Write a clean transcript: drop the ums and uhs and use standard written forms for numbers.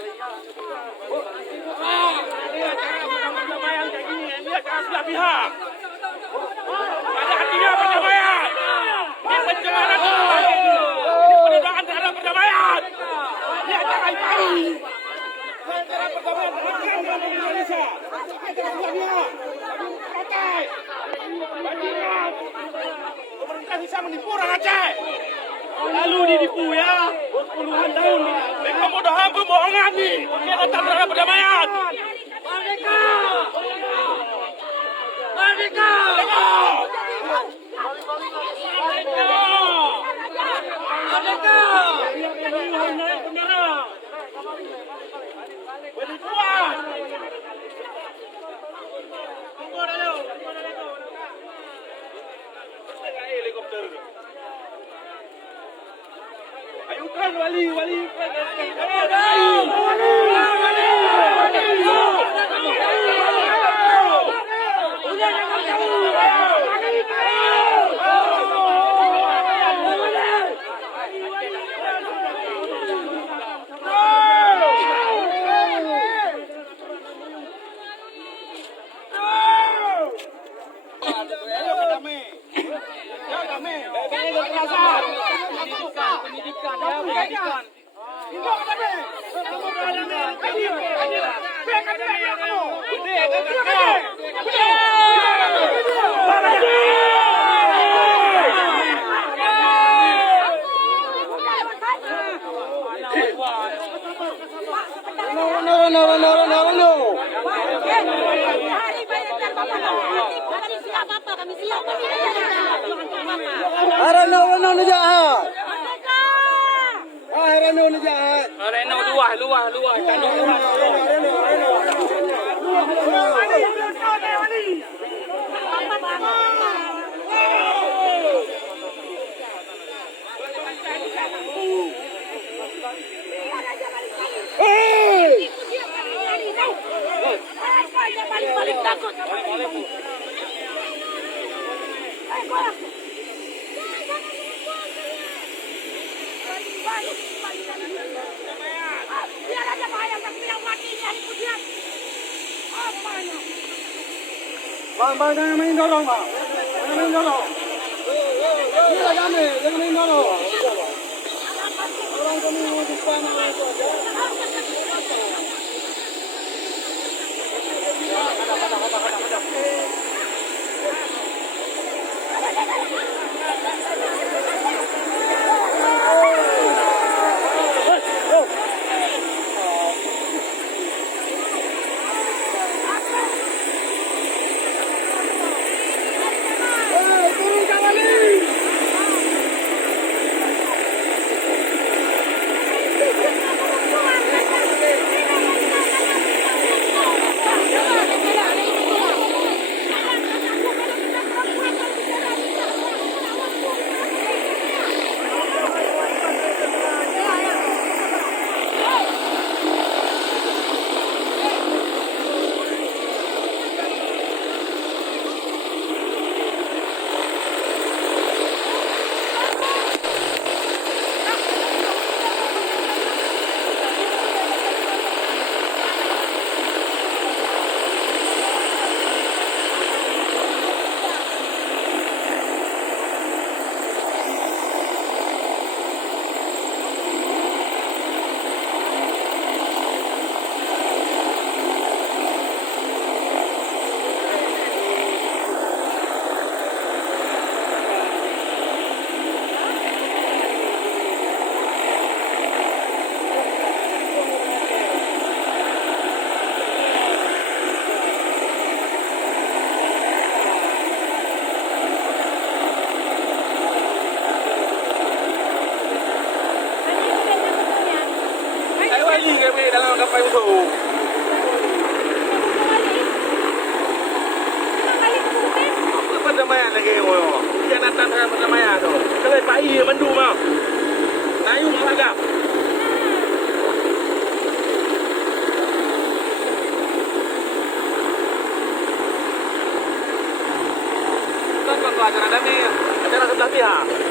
Dia cara perdamaian kayak gini, dia cara sebelah pihak. Ada hatinya perdamaian. Ini pencemaran ini penodaan terhadap perdamaian. Dia jangan tahu. Cara perdamaian bukan di Indonesia. Itu sebenarnya. Protes. Bajingan. Pemerintah bisa menipu orang Aceh. Lalu ditipu ya. Puluhan tahun. Kemudahan pembohongan nih. Pengkhianatan terhadap perdamaian. Merdeka! Merdeka! Merdeka! Penipuan! Helikopter. Ayukan wali. Pendidikan. No. Reno jahat. Reno jahat. Reno luah. Paling takut. Biar aja bahaya yang matinya kemudian. Apanya? Bang, jangan main dorong, Bang. Jangan main dorong. Ini kami, jangan main dorong. Orang kami mau depan itu aja. Dalam kapal musuh. Apa perdamaian lagi koyo? Khianatan terhadap perdamaian tu. Kalau PAI bantu mah. Tayung agak. Kan acara damai, acara sebelah pihak.